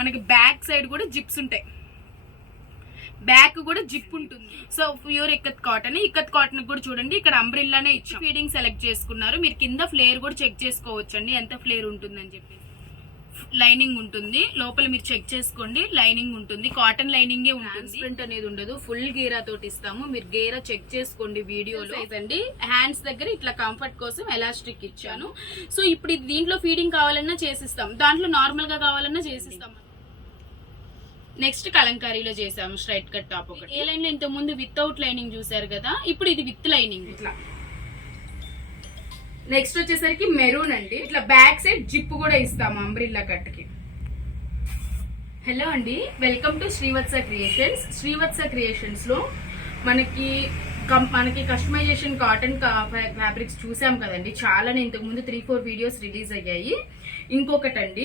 మనకి back side కూడా zips ఉంటాయి, బ్యాక్ కూడా జిప్ ఉంటుంది. సో ప్యూర్ ఇక్కత్ కాటన్ కూడా చూడండి ఇక్కడ అంబ్రిల్లానే ఇచ్చి ఫీడింగ్ సెలెక్ట్ చేసుకున్నారు. మీరు కింద ఫ్లేర్ కూడా చెక్ చేసుకోవచ్చండి ఎంత ఫ్లేర్ ఉంటుందని చెప్పి. లైనింగ్ ఉంటుంది లోపల, మీరు చెక్ చేసుకోండి. లైనింగ్ ఉంటుంది, కాటన్ లైనింగే ఉంటుంది, ప్రింట్ అనేది ఉండదు. ఫుల్ గేరా తోటి ఇస్తాము, మీరు గేరా చెక్ చేసుకోండి వీడియోలో. అండి హ్యాండ్స్ దగ్గర ఇట్లా కంఫర్ట్ కోసం ఎలాస్టిక్ ఇచ్చాను. సో ఇప్పుడు దీంట్లో ఫీడింగ్ కావాలన్నా చేసిస్తాం, దాంట్లో నార్మల్ గా కావాలన్నా చేసిస్తాం. నెక్స్ట్ కలంకారీలో చేసాము స్ట్రైట్ కట్ టాప్ ఒకటి. ఏ లైన్ లో ఇంత ముందు వితౌట్ లైనింగ్ చూసారు కదా, ఇప్పుడు ఇది విత్ లైనింగ్ ఇట్లా. నెక్స్ట్ వచ్చేసరికి మెరూన్ అండి, ఇట్లా బ్యాక్ సైడ్ జిప్ కూడా ఇస్తాము అంబ్రిల్లా కట్ కి. హలో అండి, welcome to Srivatsa creations. Srivatsa creations లో మనకి కస్టమైజేషన్ కాటన్ ఫ్యాబ్రిక్స్ చూసాం కదండి, చాలానే ఇంతకు ముందు 3-4 వీడియోస్ రిలీజ్ అయ్యాయి. ఇంకొకటండి,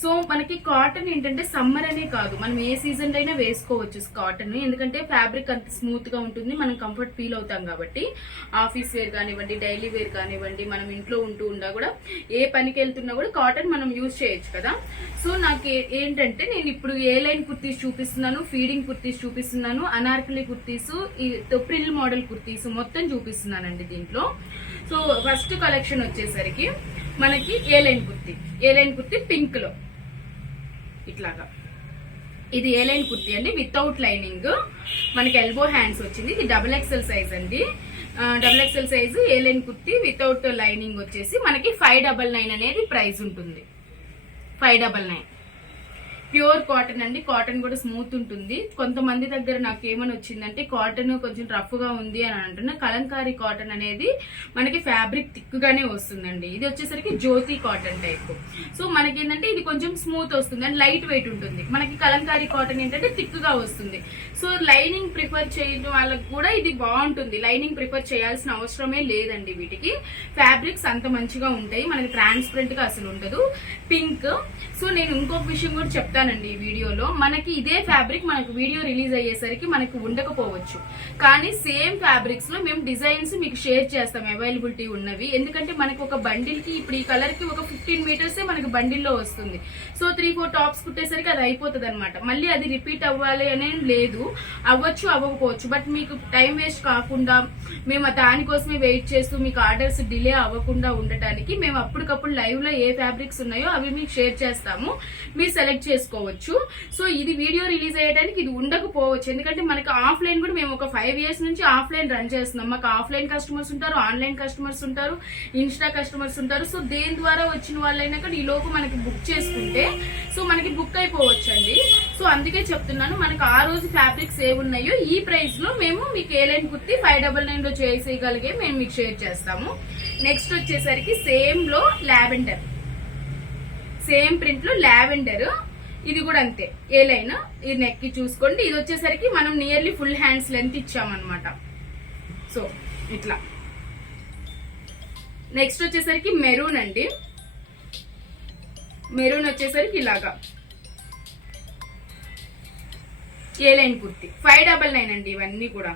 సో మనకి కాటన్ ఏంటంటే సమ్మర్ అనే కాదు, మనం ఏ సీజన్ లో అయినా వేసుకోవచ్చు కాటన్. ఎందుకంటే ఫ్యాబ్రిక్ అంత స్మూత్ గా ఉంటుంది, మనం కంఫర్ట్ ఫీల్ అవుతాం కాబట్టి. ఆఫీస్ వేర్ కానివ్వండి, డైలీ వేర్ కానివ్వండి, మనం ఇంట్లో ఉండా కూడా ఏ పనికి వెళ్తున్నా కూడా కాటన్ మనం యూజ్ చేయొచ్చు కదా. సో నాకు ఏంటంటే నేను ఇప్పుడు ఏ లైన్ కుర్తీస్ చూపిస్తున్నాను, ఫీడింగ్ కుర్తీస్ చూపిస్తున్నాను, అనార్కలి కుర్తీస్, ప్రిల్ మోడల్ కుర్తీస్ మొత్తం చూపిస్తున్నానండి దీంట్లో. సో ఫస్ట్ కలెక్షన్ వచ్చేసరికి మనకి ఏ లైన్ కుర్తీ పింక్ లో ఇట్లాగా. ఇది ఏ లైన్ కుర్తీ అండి, వితౌట్ లైనింగ్, మనకి ఎల్బో హ్యాండ్స్ వచ్చింది. ఇది XXL సైజ్ అండి, XXL సైజు ఏ లైన్ కుర్తీ వితౌట్ లైనింగ్ వచ్చేసి మనకి 599 అనేది ప్రైస్ ఉంటుంది. 599 ప్యూర్ కాటన్ అండి, కాటన్ కూడా స్మూత్ ఉంటుంది. కొంతమంది దగ్గర నాకు ఏమని వచ్చిందంటే కాటన్ కొంచెం రఫ్ గా ఉంది అని అంటున్నా. కలంకారీ కాటన్ అనేది మనకి ఫ్యాబ్రిక్ థిక్ గానే వస్తుందండి. ఇది వచ్చేసరికి జ్యోతి కాటన్ టైప్. సో మనకి ఏంటంటే ఇది కొంచెం స్మూత్ వస్తుంది అండ్ లైట్ వెయిట్ ఉంటుంది. మనకి కలంకారీ కాటన్ ఏంటంటే థిక్ గా వస్తుంది. సో లైనింగ్ ప్రిఫర్ చేయడం వాళ్ళకి కూడా ఇది బాగుంటుంది, లైనింగ్ ప్రిఫర్ చేయాల్సిన అవసరమే లేదండి. వీటికి ఫ్యాబ్రిక్స్ అంత మంచిగా ఉంటాయి, మనకి ట్రాన్స్పరెంట్ గా అసలు ఉండదు. పింక్. సో నేను ఇంకొక విషయం కూడా చెప్తానండి ఈ వీడియోలో, మనకి ఇదే ఫ్యాబ్రిక్ మనకు వీడియో రిలీజ్ అయ్యేసరికి మనకు ఉండకపోవచ్చు, కానీ సేమ్ ఫ్యాబ్రిక్స్ లో మేము డిజైన్స్ మీకు షేర్ చేస్తాం అవైలబిలిటీ ఉన్నవి. ఎందుకంటే మనకి ఒక బండిల్ కి ఇప్పుడు ఈ కలర్ కి ఒక 15 మీటర్సే మనకి బండిల్లో వస్తుంది. సో 3-4 టాప్స్ కుట్టేసరికి అది అయిపోతుంది అనమాట. మళ్ళీ అది రిపీట్ అవ్వాలి అనే లేదు, అవ్వచ్చు అవ్వకపోవచ్చు. బట్ మీకు టైం వేస్ట్ కాకుండా మేము దానికోసమే వెయిట్ చేస్తూ మీకు ఆర్డర్స్ డిలే అవ్వకుండా ఉండటానికి మేము అప్పటికప్పుడు లైవ్ లో ఏ ఫ్యాబ్రిక్స్ ఉన్నాయో అవి మీకు షేర్ చేస్తాము, మీరు సెలెక్ట్ చేసుకోవచ్చు. సో ఇది వీడియో రిలీజ్ అయ్యడానికి ఇది ఉండకపోవచ్చు, ఎందుకంటే మనకి ఆఫ్లైన్ కూడా మేము ఒక 5 years నుంచి ఆఫ్లైన్ రన్ చేస్తున్నాం. మాకు ఆఫ్లైన్ కస్టమర్స్ ఉంటారు, ఆన్లైన్ కస్టమర్స్ ఉంటారు, ఇన్స్టా కస్టమర్స్ ఉంటారు. సో దేని ద్వారా వచ్చిన వాళ్ళైనా కూడా ఈ లోపు మనకి బుక్ చేసుకుంటే సో మనకి బుక్ అయిపోవచ్చు అండి. సో అందుకే చెప్తున్నాను, మనకు ఆ రోజు ఫ్యాబ్రిక్స్ ఏ ఉన్నాయో ఈ ప్రైస్ లో మేము మీకు ఏ లైన్ కుర్తి 599 లో చేసేయగలిగే మేము మీకు షేర్ చేస్తాము. నెక్స్ట్ వచ్చేసరికి సేమ్ లో లావెండర్, సేమ్ ప్రింట్ లో లావెండర్, ఇది కూడా అంతే ఏ లైన్. ఈ నెక్ కి చూసుకోండి, ఇది వచ్చేసరికి మనం నియర్లీ ఫుల్ హ్యాండ్స్ లెంత్ ఇచ్చామన్నమాట. సో ఇట్లా. నెక్స్ట్ వచ్చేసరికి మెరూన్ అండి, మెరూన్ వచ్చేసరికి ఇలాగా ఏ లైన్ కుర్తి 599 అండి ఇవన్నీ కూడా.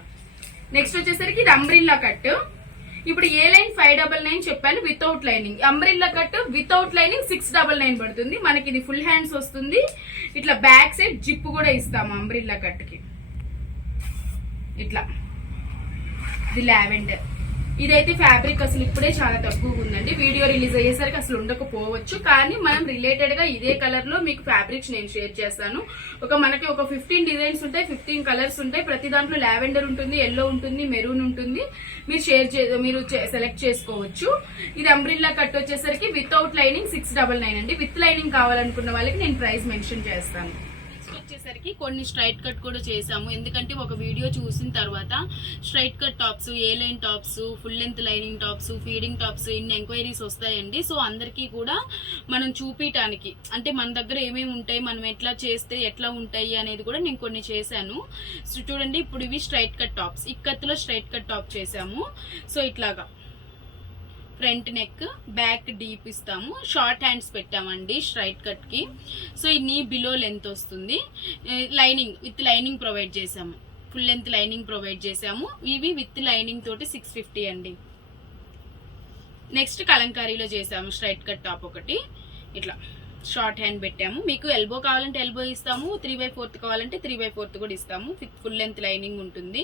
నెక్స్ట్ వచ్చేసరికి ఇది అంబ్రిల్లా కట్. ఇప్పుడు ఏ లైన్ 599 చెప్పాను without lining, umbrella cut without lining 699 పడుతుంది. మనకి ఇది ఫుల్ హ్యాండ్స్ వస్తుంది, ఇట్లా బ్యాక్ సైడ్ జిప్ కూడా ఇస్తాము అంబ్రిల్లా కట్ కి ఇట్లా. ఇది లావెండర్, ఇదైతే ఫ్యాబ్రిక్ అసలు ఇప్పుడే చాలా తక్కువగా ఉందండి, వీడియో రిలీజ్ అయ్యేసరికి అసలు ఉండకపోవచ్చు. కానీ మనం రిలేటెడ్ గా ఇదే కలర్ లో మీకు ఫ్యాబ్రిక్స్ నేను షేర్ చేస్తాను. మనకి ఒక 15 డిజైన్స్ ఉంటాయి, 15 కలర్స్ ఉంటాయి. ప్రతి దాంట్లో లావెండర్ ఉంటుంది, ఎల్లో ఉంటుంది, మెరూన్ ఉంటుంది. మీరు సెలెక్ట్ చేసుకోవచ్చు. ఇది అంబ్రిల్లా కట్ వచ్చేసరికి వితౌట్ లైనింగ్ 699 అండి. విత్ లైనింగ్ కావాలనుకున్న వాళ్ళకి నేను ప్రైస్ మెన్షన్ చేస్తాను. వచ్చేసరికి కొన్ని స్ట్రైట్ కట్ కూడా చేసాము, ఎందుకంటే ఒక వీడియో చూసిన తర్వాత straight cut tops, A line tops, full length lining tops, feeding tops ఇన్ని ఎంక్వైరీస్ వస్తాయండి. సో అందరికీ కూడా మనం చూపించడానికి, అంటే మన దగ్గర ఏమేమి ఉంటాయి, మనం ఎట్లా చేస్తే ఎట్లా ఉంటాయి అనేది కూడా నేను కొన్ని చేశాను. సో చూడండి, ఇప్పుడు ఇవి స్ట్రైట్ కట్ టాప్స్, ఇక్కత్తులో స్ట్రైట్ కట్ టాప్ చేసాము. సో ఇట్లాగా ఫ్రంట్ నెక్, బ్యాక్ డీప్ ఇస్తాము, షార్ట్ హ్యాండ్స్ పెట్టామండి స్ట్రైట్ కట్ కి. సో ఈ నీ బిలో లెంత్ వస్తుంది, లైనింగ్ విత్ లైనింగ్ ప్రొవైడ్ చేసాము, ఫుల్ లెంత్ లైనింగ్ ప్రొవైడ్ చేసాము. ఇవి విత్ లైనింగ్ తోటి 650 అండి. నెక్స్ట్ కలంకారీలో చేసాము స్ట్రైట్ కట్ టాప్ ఒకటి ఇట్లా షార్ట్ హ్యాండ్ పెట్టాము. మీకు ఎల్బో కావాలంటే ఎల్బో ఇస్తాము, 3/4 కావాలంటే 3/4 కూడా ఇస్తాము. ఫుల్ లెంత్ లైనింగ్ ఉంటుంది.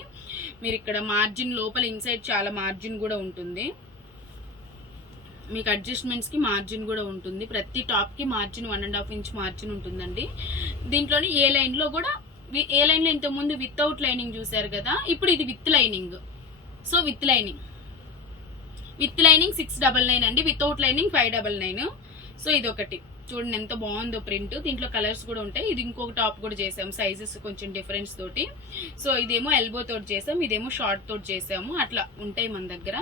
మీరు ఇక్కడ మార్జిన్ లోపల ఇన్సైడ్ చాలా మార్జిన్ కూడా ఉంటుంది. మీకు అడ్జస్ట్మెంట్స్కి మార్జిన్ కూడా ఉంటుంది. ప్రతి టాప్కి మార్జిన్ 1.5 ఇంచ్ మార్జిన్ ఉంటుందండి. దీంట్లోని ఏ లైన్లో కూడా, ఏ లైన్లో ఇంతకుముందు వితౌట్ లైనింగ్ చూసారు కదా, ఇప్పుడు ఇది with lining. So with lining 699 అండి, వితౌట్ లైనింగ్ 599. సో ఇది ఒకటి చూడండి ఎంత బాగుందో ప్రింట్. దీంట్లో కలర్స్ కూడా ఉంటాయి. ఇది ఇంకొక టాప్ కూడా చేసాము, సైజెస్ కొంచెం డిఫరెన్స్ తోటి. సో ఇదేమో ఎల్బో తోటి చేసాము, ఇదేమో షార్ట్ తోటి చేసాము. అట్లా ఉంటాయి మన దగ్గర.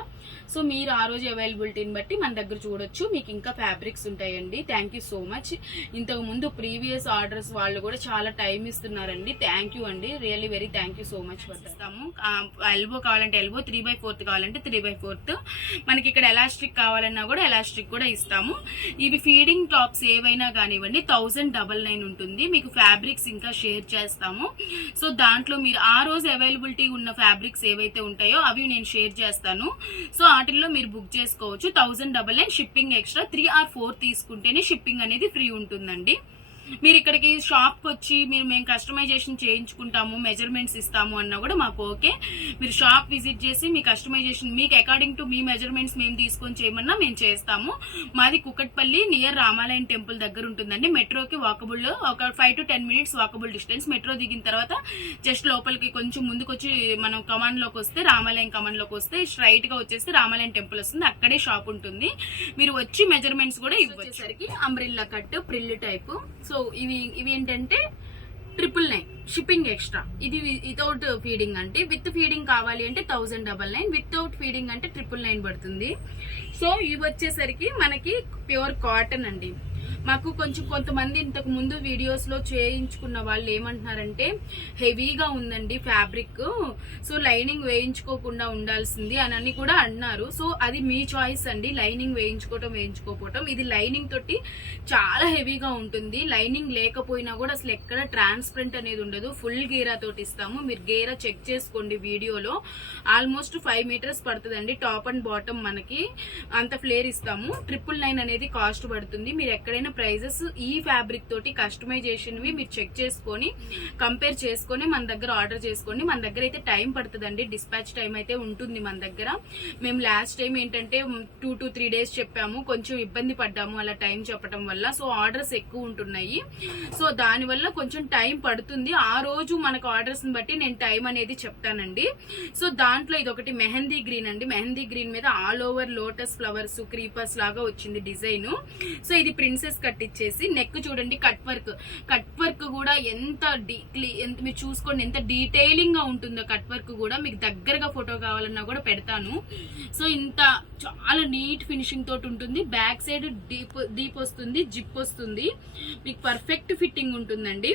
సో మీరు ఆ రోజు అవైలబిలిటీని బట్టి మన దగ్గర చూడొచ్చు. మీకు ఇంకా ఫ్యాబ్రిక్స్ ఉంటాయండి. Thank you so much. ఇంతకు ముందు ప్రీవియస్ ఆర్డర్స్ వాళ్ళు కూడా చాలా టైం ఇస్తున్నారండి. థ్యాంక్ యూ అండి, really very thank you so much. ఇస్తాము. ఎల్బో కావాలంటే ఎల్బో, 3/4 కావాలంటే 3/4. మనకి ఇక్కడ ఎలాస్టిక్ కావాలన్నా కూడా ఎలాస్టిక్ కూడా ఇస్తాము. ఇవి ఫీడింగ్ టాప్స్ ఏవైనా కానివ్వండి 1099 ఉంటుంది. మీకు ఫ్యాబ్రిక్స్ ఇంకా షేర్ చేస్తాము. సో దాంట్లో మీరు ఆ రోజు అవైలబిలిటీ ఉన్న ఫ్యాబ్రిక్స్ ఏవైతే ఉంటాయో అవి నేను షేర్ చేస్తాను. సో వాటిల్లో మీరు బుక్ చేసుకోవచ్చు. 1099 షిప్పింగ్ ఎక్స్ట్రా. 3 or 4 తీసుకుంటేనే షిప్పింగ్ అనేది ఫ్రీ ఉంటుందండి. మీరు ఇక్కడికి షాప్కి వచ్చి మేము కస్టమైజేషన్ చేయించుకుంటాము, మెజర్మెంట్స్ ఇస్తాము అన్నా కూడా మాకు ఓకే. మీరు షాప్ విజిట్ చేసి మీ కస్టమైజేషన్ మీకు అకార్డింగ్ టు మీ మెజర్మెంట్స్ మేము తీసుకొని చేయమన్నా మేము చేస్తాము. మాది కుకట్పల్లి నియర్ రామాలయం టెంపుల్ దగ్గర ఉంటుందండి. మెట్రోకి వాకబుల్ ఒక 5 to 10 minutes walkable distance. Metro దిగిన తర్వాత జస్ట్ లోపలికి కొంచెం ముందుకు వచ్చి మనం కమాండ్లోకి వస్తే, రామాలయం కమాండ్లోకి వస్తే స్ట్రైట్ గా వచ్చేస్తే రామాలయం టెంపుల్ వస్తుంది. అక్కడే షాప్ ఉంటుంది. మీరు వచ్చి మెజర్మెంట్స్ కూడా ఇవ్వచ్చేసరికి umbrella cut frill type. So ఇవి ఏంటంటే 999 షిప్పింగ్ ఎక్స్ట్రా. ఇది వితౌట్ ఫీడింగ్ అంటే. విత్ ఫీడింగ్ కావాలి అంటే 1099, వితౌట్ ఫీడింగ్ అంటే 999 పడుతుంది. సో ఇవి వచ్చేసరికి మనకి ప్యూర్ కాటన్ అండి. మాకు కొంతమంది ఇంతకు ముందు వీడియోస్ లో చేయించుకున్న వాళ్ళు ఏమంటున్నారంటే హెవీగా ఉందండి ఫ్యాబ్రిక్, సో లైనింగ్ వేయించుకోకుండా ఉండాల్సింది అని కూడా అన్నారు. సో అది మీ చాయిస్ అండి, లైనింగ్ వేయించుకోకపోవటం. ఇది లైనింగ్ తోటి చాలా హెవీగా ఉంటుంది. లైనింగ్ లేకపోయినా కూడా అసలు ఎక్కడ ట్రాన్స్పరెంట్ అనేది ఉండదు. ఫుల్ గేరా తోటి ఇస్తాము. మీరు గేరా చెక్ చేసుకోండి వీడియోలో. ఆల్మోస్ట్ 5 meters పడుతుందండి టాప్ అండ్ బాటమ్. మనకి అంత ఫ్లేర్ ఇస్తాము. 999 అనేది కాస్ట్ పడుతుంది. మీరు ఎక్కడైనా ప్రైజెస్ ఈ ఫ్యాబ్రిక్ తోటి కస్టమైజేషన్ మీరు చెక్ చేసుకొని కంపేర్ చేసుకొని మన దగ్గర ఆర్డర్ చేసుకోండి. మన దగ్గర అయితే టైం పడుతుందండి, డిస్పాచ్ టైం అయితే ఉంటుంది మన దగ్గర. మేము లాస్ట్ టైం ఏంటంటే 2 to 3 days చెప్పాము, కొంచెం ఇబ్బంది పడ్డాము అలా టైం చెప్పడం వల్ల. సో ఆర్డర్స్ ఎక్కువ ఉంటున్నాయి. సో దానివల్ల కొంచెం టైం పడుతుంది. ఆ రోజు మనకు ఆర్డర్స్ ని బట్టి నేను టైం అనేది చెప్తానండి. సో దాంట్లో ఇది ఒకటి మెహందీ గ్రీన్ అండి. మెహందీ గ్రీన్ మీద all over lotus flowers, creepers లాగా వచ్చింది డిజైన్. సో ఇది ప్రిన్సెస్ కట్ ఇచ్చేసి నెక్ చూడండి, కట్ వర్క్ కూడా ఎంత మీరు చూసుకోండి ఎంత డీటెయిలింగ్ గా ఉంటుందో. కట్ వర్క్ కూడా మీకు దగ్గరగా ఫోటో కావాలన్నా కూడా పెడతాను. సో ఇంత చాలా నీట్ ఫినిషింగ్ తోటి ఉంటుంది. బ్యాక్ సైడ్ డీప్ వస్తుంది, జిప్ వస్తుంది. మీకు పర్ఫెక్ట్ ఫిట్టింగ్ ఉంటుందండి.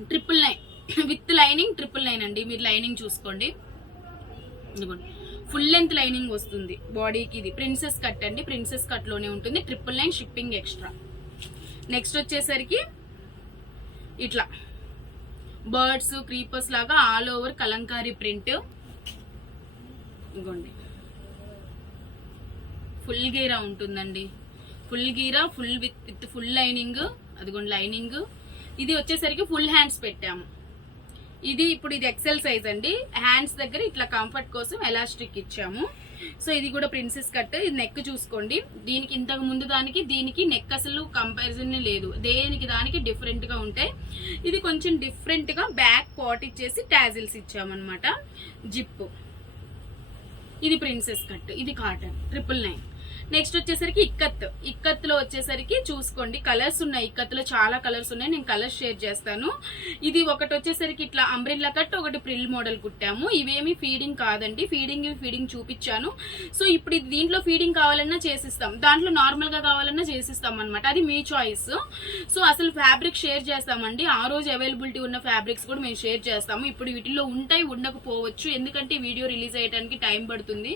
999 విత్ లైనింగ్ 999 అండి. మీరు లైనింగ్ చూసుకోండి, ఫుల్ లెంత్ లైనింగ్ వస్తుంది బాడీకి. ఇది ప్రిన్సెస్ కట్ అండి, ప్రిన్సెస్ కట్ లోనే ఉంటుంది. 999 షిప్పింగ్ ఎక్స్ట్రా. నెక్స్ట్ వచ్చేసరికి ఇట్లా బర్డ్స్, క్రీపర్స్ లాగా ఆల్ ఓవర్ కలంకారీ ప్రింట్. ఇగోండి ఫుల్ గీరా ఉంటుందండి. ఫుల్ గీరా, విత్ ఫుల్ లైనింగ్. అదిగోండి లైనింగ్. ఇది వచ్చేసరికి ఫుల్ హ్యాండ్స్ పెట్టాము. ఇప్పుడు ఇది ఎక్సెల్ సైజ్ అండి. హ్యాండ్స్ దగ్గర ఇట్లా కంఫర్ట్ కోసం ఎలాస్టిక్ ఇచ్చాము. సో ఇది కూడా ప్రిన్సెస్ కట్. ఇది నెక్ చూసుకోండి. దీనికి ఇంతకు ముందు దీనికి నెక్ అసలు కంపారిజన్ లేదు. దానికి డిఫరెంట్ గా ఉంటాయి. ఇది కొంచెం డిఫరెంట్ గా బ్యాక్ పాట్ ఇచ్చేసి టాజిల్స్ ఇచ్చామన్నమాట. జిప్. ఇది ప్రిన్సెస్ కట్. ఇది కాటన్ 999. నెక్స్ట్ వచ్చేసరికి ఇక్కత్ లో వచ్చేసరికి చూసుకోండి కలర్స్ ఉన్నాయి. ఇక్కత్లో చాలా కలర్స్ ఉన్నాయి, నేను కలర్స్ షేర్ చేస్తాను. ఇది ఒకటి వచ్చేసరికి ఇట్లా అంబ్రెల్లా కట్, ఒకటి ప్రిల్ మోడల్ కుట్టాము. ఇవేమి ఫీడింగ్ కాదండి, ఫీడింగ్ చూపించాను. సో ఇప్పుడు దీంట్లో ఫీడింగ్ కావాలన్నా చేసిస్తాం, దాంట్లో నార్మల్ గా కావాలన్నా చేసిస్తాం అనమాట. అది మీ చాయిస్. సో అసలు ఫ్యాబ్రిక్ షేర్ చేస్తామండి. ఆ రోజు అవైలబిలిటీ ఉన్న ఫ్యాబ్రిక్స్ కూడా మేము షేర్ చేస్తాము. ఇప్పుడు వీటిలో ఉంటాయి, ఉండకపోవచ్చు, ఎందుకంటే వీడియో రిలీజ్ అయ్యడానికి టైం పడుతుంది.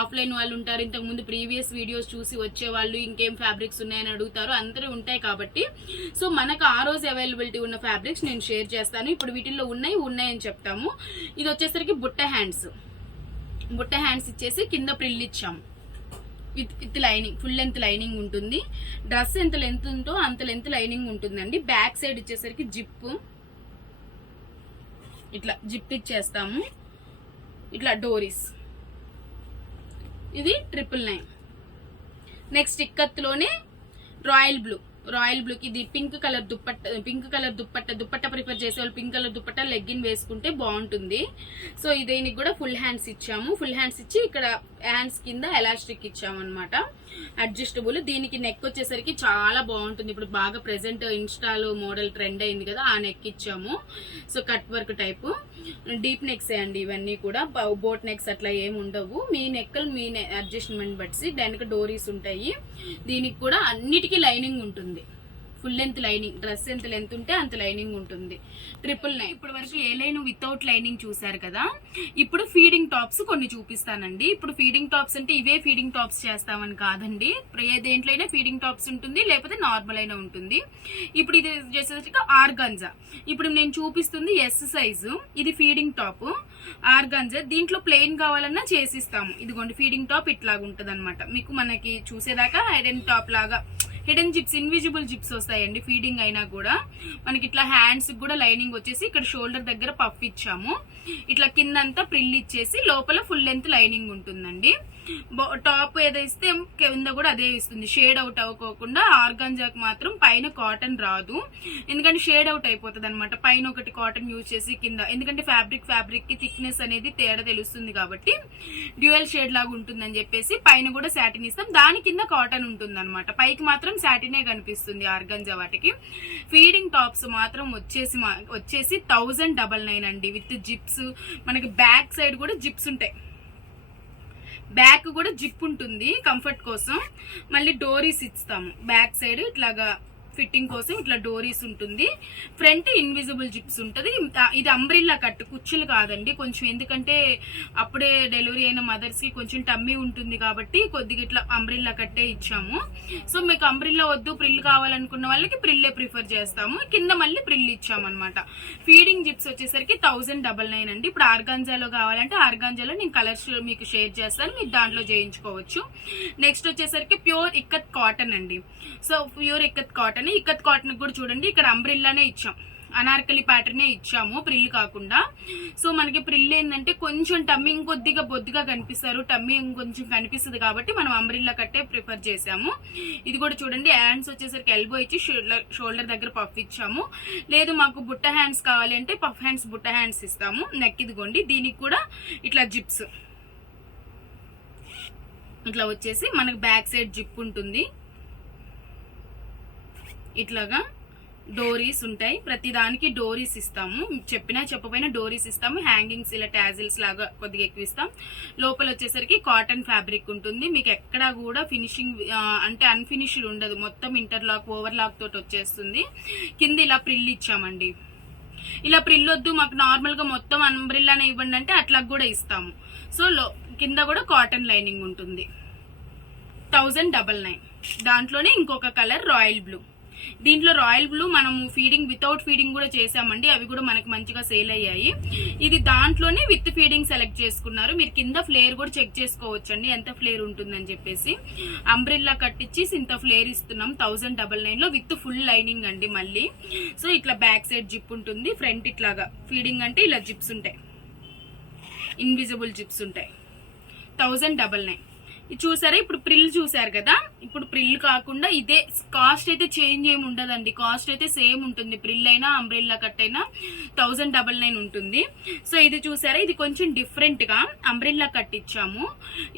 ఆఫ్లైన్ వాళ్ళు ఉంటారు, ఇంతకు ముందు ప్రీవియస్ వీడియోస్ చూసి వచ్చే వాళ్ళు ఇంకేం ఫ్యాబ్రిక్స్ ఉన్నాయని అడుగుతారు, అందరూ ఉంటాయి కాబట్టి. సో మనకు ఆ రోజు అవైలబిలిటీ ఉన్న ఫ్యాబ్రిక్స్ నేను షేర్ చేస్తాను. ఇప్పుడు వీటిల్లో ఉన్నాయని చెప్తాము. ఇది వచ్చేసరికి బుట్ట హ్యాండ్స్ ఇచ్చేసి కింద ప్రిల్ ఇచ్చాము. With lining, full length lining ఉంటుంది. డ్రెస్ ఎంత లెంత్ ఉందో అంత లెంత్ లైనింగ్ ఉంటుందండి. బ్యాక్ సైడ్ వచ్చేసరికి జిప్, ఇట్లా జిప్ ఇచ్చేస్తాము. ఇట్లా డోరీస్, ఇది 999. నెక్స్ట్ ఇక్కత్లోనే రాయల్ బ్లూకి ఇది పింక్ కలర్ దుప్పట్ట ప్రిఫర్ చేసే వాళ్ళు పింక్ కలర్ దుప్పట్ట లెగ్గిన్ వేసుకుంటే బాగుంటుంది. సో దీనికి కూడా ఫుల్ హ్యాండ్స్ ఇచ్చాము. ఫుల్ హ్యాండ్స్ ఇచ్చి ఇక్కడ హ్యాండ్స్ కింద ఎలాస్టిక్ ఇచ్చాము అనమాట, అడ్జస్టబుల్. దీనికి నెక్ వచ్చేసరికి చాలా బాగుంటుంది. ఇప్పుడు బాగా ప్రెసెంట్ ఇన్స్టాలో మోడల్ ట్రెండ్ అయింది కదా, ఆ నెక్ ఇచ్చాము. So cut work type deep next అండి ఇవన్నీ కూడా, బోట్ నెక్స్ అట్లా ఏమి ఉండవు. మీ నెక్కలు మీ అడ్జస్ట్మెంట్ బట్టి దానికి డోరీస్ ఉంటాయి. దీనికి కూడా అన్నిటికీ లైనింగ్ ఉంటుంది, ఫుల్ లెంత్ లైనింగ్. డ్రెస్ ఎంత లెంత్ ఉంటే అంత లైనింగ్ ఉంటుంది. 999. ఇప్పటి వరకు ఏ లైన్ వితౌట్ లైనింగ్ చూసారు కదా, ఇప్పుడు ఫీడింగ్ టాప్స్ కొన్ని చూపిస్తానండి. ఇప్పుడు ఫీడింగ్ టాప్స్ అంటే ఇవే ఫీడింగ్ టాప్స్ చేస్తామని కాదండి, ఏ దేంట్లో అయినా ఫీడింగ్ టాప్స్ ఉంటుంది, లేకపోతే నార్మల్ అయినా ఉంటుంది. ఇప్పుడు ఇది చేసేసరికి ఆర్గాంజా. ఇప్పుడు నేను చూపిస్తుంది ఎస్ సైజు, ఇది ఫీడింగ్ టాప్ ఆర్గాంజా. దీంట్లో ప్లెయిన్ కావాలన్నా చేసిస్తాము. ఇదిగోండి ఫీడింగ్ టాప్ ఇట్లాగా ఉంటుంది అనమాట. మీకు మనకి చూసేదాకా ఐరన్ టాప్ లాగా హిడెన్ జిప్స్, ఇన్విజిబుల్ జిప్స్ వస్తాయండి. ఫీడింగ్ అయినా కూడా మనకి ఇట్లా హ్యాండ్స్ కూడా లైనింగ్ వచ్చేసి ఇక్కడ షోల్డర్ దగ్గర పఫ్ ఇచ్చాము. ఇట్లా కిందంతా ప్రిల్ ఇచ్చేసి లోపల ఫుల్ లెంత్ లైనింగ్ ఉంటుందండి. టాప్ ఏదో ఇస్తే కింద కూడా అదే ఇస్తుంది. షేడ్ అవుట్ అవ్వకోకుండా ఆర్గాంజాకి మాత్రం పైన కాటన్ రాదు, ఎందుకంటే షేడ్ అవుట్ అయిపోతుంది అనమాట. పైన ఒకటి కాటన్ యూజ్ చేసి కింద, ఎందుకంటే ఫ్యాబ్రిక్ కి థిక్నెస్ అనేది తేడా తెలుస్తుంది కాబట్టి డ్యూయల్ షేడ్ లాగా ఉంటుందని చెప్పేసి పైన కూడా సాటిన్ ఇస్తాం, దాని కింద కాటన్ ఉంటుంది అనమాట. పైకి మాత్రం సాటినే కనిపిస్తుంది ఆర్గాంజా వాటికి. ఫీడింగ్ టాప్స్ మాత్రం వచ్చేసి 1099 అండి విత్ జిప్స్. మనకి బ్యాక్ సైడ్ కూడా జిప్స్ ఉంటాయి, బ్యాక్ కూడా జిప్ ఉంటుంది కంఫర్ట్ కోసం. మళ్ళీ డోరీస్ ఇస్తాము బ్యాక్ సైడ్ ఇట్లాగా ఫిట్టింగ్ కోసం, ఇట్లా డోరీస్ ఉంటుంది. ఫ్రంట్ ఇన్విజిబుల్ జిప్స్ ఉంటుంది. ఇది అంబ్రిల్లా కట్, కుచ్చులు కాదండి కొంచెం, ఎందుకంటే అప్పుడే డెలివరీ అయిన మదర్స్ కి కొంచెం టమ్మీ ఉంటుంది కాబట్టి కొద్దిగా ఇట్లా అంబ్రిల్లా కట్టే ఇచ్చాము. సో మీకు అంబ్రిల్లా వద్దు ప్రిల్ కావాలనుకున్న వాళ్ళకి ప్రిల్లే ప్రిఫర్ చేస్తాము. కింద మళ్ళీ ప్రిల్ ఇచ్చాము అనమాట. ఫీడింగ్ జిప్స్ వచ్చేసరికి 1099 అండి. ఇప్పుడు ఆర్గాంజాలో కావాలంటే ఆర్గాంజాలో నేను కలర్స్ మీకు షేర్ చేస్తాను, మీరు దాంట్లో చేయించుకోవచ్చు. నెక్స్ట్ వచ్చేసరికి ప్యూర్ ఇక్కత్ కాటన్ అండి. So pure ikat cotton, ikat cotton కూడా చూడండి ఇక్కడ అంబ్రిల్లానే ఇచ్చాం, అనార్కలి ప్యాటర్నే ఇచ్చాము, ప్రిల్ కాకుండా. సో మనకి ప్రిల్ ఏంటంటే కొంచెం టమ్మీ ఇంకొద్దిగా బొద్దుగా కనిపిస్తారు, టమ్మీ ఇంకొంచెం కనిపిస్తుంది కాబట్టి మనం అంబ్రిల్లా కట్టే ప్రిఫర్ చేసాము. ఇది కూడా చూడండి హ్యాండ్స్ వచ్చేసరికి ఎల్బో ఇచ్చి షోల్డర్ దగ్గర పఫ్ ఇచ్చాము. లేదు మాకు బుట్ట హ్యాండ్స్ కావాలి అంటే పఫ్ హ్యాండ్స్ బుట్ట హ్యాండ్స్ ఇస్తాము. నెక్ ఇదిగోండి, దీనికి కూడా ఇట్లా జిప్స్ ఇట్లా వచ్చేసి మనకు బ్యాక్ సైడ్ జిప్ ఉంటుంది. ఇట్లాగా డోరీస్ ఉంటాయి, ప్రతి దానికి డోరీస్ ఇస్తాము. చెప్పినా చెప్పపోయినా డోరీస్ ఇస్తాము. హ్యాంగింగ్స్ ఇలా టాజిల్స్ లాగా కొద్దిగా ఎక్కువ ఇస్తాం. లోపల వచ్చేసరికి కాటన్ ఫ్యాబ్రిక్ ఉంటుంది. మీకు ఎక్కడా కూడా ఫినిషింగ్ అంటే అన్ఫినిష్డ్ ఉండదు, మొత్తం ఇంటర్లాక్ ఓవర్లాక్ తోటి వచ్చేస్తుంది. కింద ఇలా ప్రిల్ ఇచ్చామండి. ఇలా ప్రిల్ వద్దు మాకు నార్మల్ గా మొత్తం అంబ్రిల్లానే ఇవ్వండి అంటే అట్లా కూడా ఇస్తాము. సో కింద కూడా కాటన్ లైనింగ్ ఉంటుంది. 1099. దాంట్లోనే ఇంకొక కలర్ రాయల్ బ్లూ. దీంట్లో రాయల్ బ్లూ మనము ఫీడింగ్ వితౌట్ ఫీడింగ్ కూడా చేసామండి, అవి కూడా మనకు మంచిగా సేల్ అయ్యాయి. ఇది దాంట్లోనే విత్ ఫీడింగ్ సెలెక్ట్ చేసుకున్నారు. మీరు కింద ఫ్లేర్ కూడా చెక్ చేసుకోవచ్చండి ఎంత ఫ్లేర్ ఉంటుందని చెప్పేసి. అంబ్రిల్లా కట్టించి ఇంత ఫ్లేర్ ఇస్తున్నాం 1099 లో విత్ ఫుల్ లైనింగ్ అండి మళ్ళీ. సో ఇట్లా బ్యాక్ సైడ్ జిప్ ఉంటుంది, ఫ్రంట్ ఇట్లాగా ఫీడింగ్ అంటే ఇలా జిప్స్ ఉంటాయి, ఇన్విజిబుల్ జిప్స్ ఉంటాయి. 1099. ఇది చూసారా, ఇప్పుడు ప్రిల్ చూసారు కదా, ఇప్పుడు ప్రిల్ కాకుండా ఇదే కాస్ట్ అయితే చేంజ్ ఏమి ఉండదండి, కాస్ట్ అయితే సేమ్ ఉంటుంది. ప్రిల్ అయినా అంబ్రెల్లా కట్ అయినా 1099 ఉంటుంది. సో ఇది చూసారా, ఇది కొంచెం డిఫరెంట్ గా అంబ్రెల్లా కట్ ఇచ్చాము.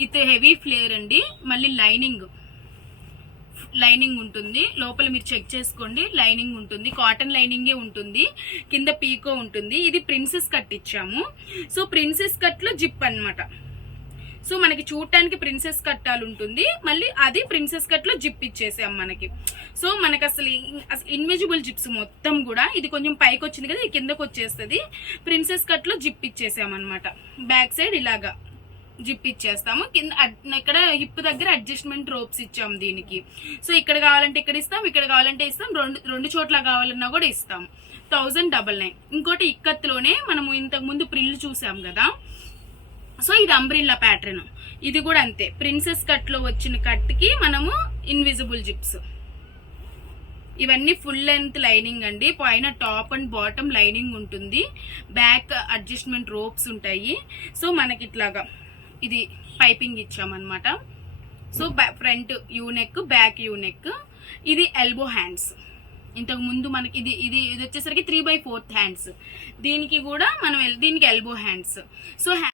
ఇది హెవీ ఫ్లేర్ అండి. మళ్ళీ లైనింగ్ ఉంటుంది లోపల, మీరు చెక్ చేసుకోండి. లైనింగ్ ఉంటుంది, కాటన్ లైనింగే ఉంటుంది, కింద పీకో ఉంటుంది. ఇది ప్రిన్సెస్ కట్ ఇచ్చాము. సో ప్రిన్సెస్ కట్ లో జిప్ అన్నమాట. సో మనకి చూడటానికి ప్రిన్సెస్ కట్టాలు ఉంటుంది, మళ్ళీ అది ప్రిన్సెస్ కట్ లో జిప్ ఇచ్చేసాం మనకి. సో మనకి అసలు ఇన్విజిబుల్ జిప్స్ మొత్తం కూడా, ఇది కొంచెం పైకి వచ్చింది కదా, ఇది కిందకు వచ్చేస్తుంది. ప్రిన్సెస్ కట్ లో జిప్ ఇచ్చేసాం అనమాట. బ్యాక్ సైడ్ ఇలాగా జిప్ ఇచ్చేస్తాము. కింద ఇక్కడ హిప్ దగ్గర అడ్జస్ట్మెంట్ రోప్స్ ఇచ్చాము దీనికి. సో ఇక్కడ కావాలంటే ఇక్కడ ఇస్తాం, ఇక్కడ కావాలంటే ఇస్తాం, రెండు చోట్ల కావాలన్నా కూడా ఇస్తాం. 1099. ఇంకోటి ఇక్కత్లోనే మనము ఇంతకు ముందు ప్రిల్ చూసాం కదా, సో ఇది అంబ్రిల్లా ప్యాటర్న్. ఇది కూడా అంతే, ప్రిన్సెస్ కట్ లో వచ్చిన కట్ కి మనము ఇన్విజిబుల్ జిప్స్. ఇవన్నీ ఫుల్ లెంత్ లైనింగ్ అండి, పైన టాప్ అండ్ బాటమ్ లైనింగ్ ఉంటుంది, బ్యాక్ అడ్జస్ట్మెంట్ రోప్స్ ఉంటాయి. సో మనకి ఇట్లాగా ఇది పైపింగ్ ఇచ్చామన్నమాట. So front U neck, back U neck. ఇది ఎల్బో హ్యాండ్స్. ఇంతకు ముందు మనకి ఇది ఇది ఇది వచ్చేసరికి 3/4 హ్యాండ్స్. దీనికి కూడా మనం దీనికి ఎల్బో హ్యాండ్స్. సో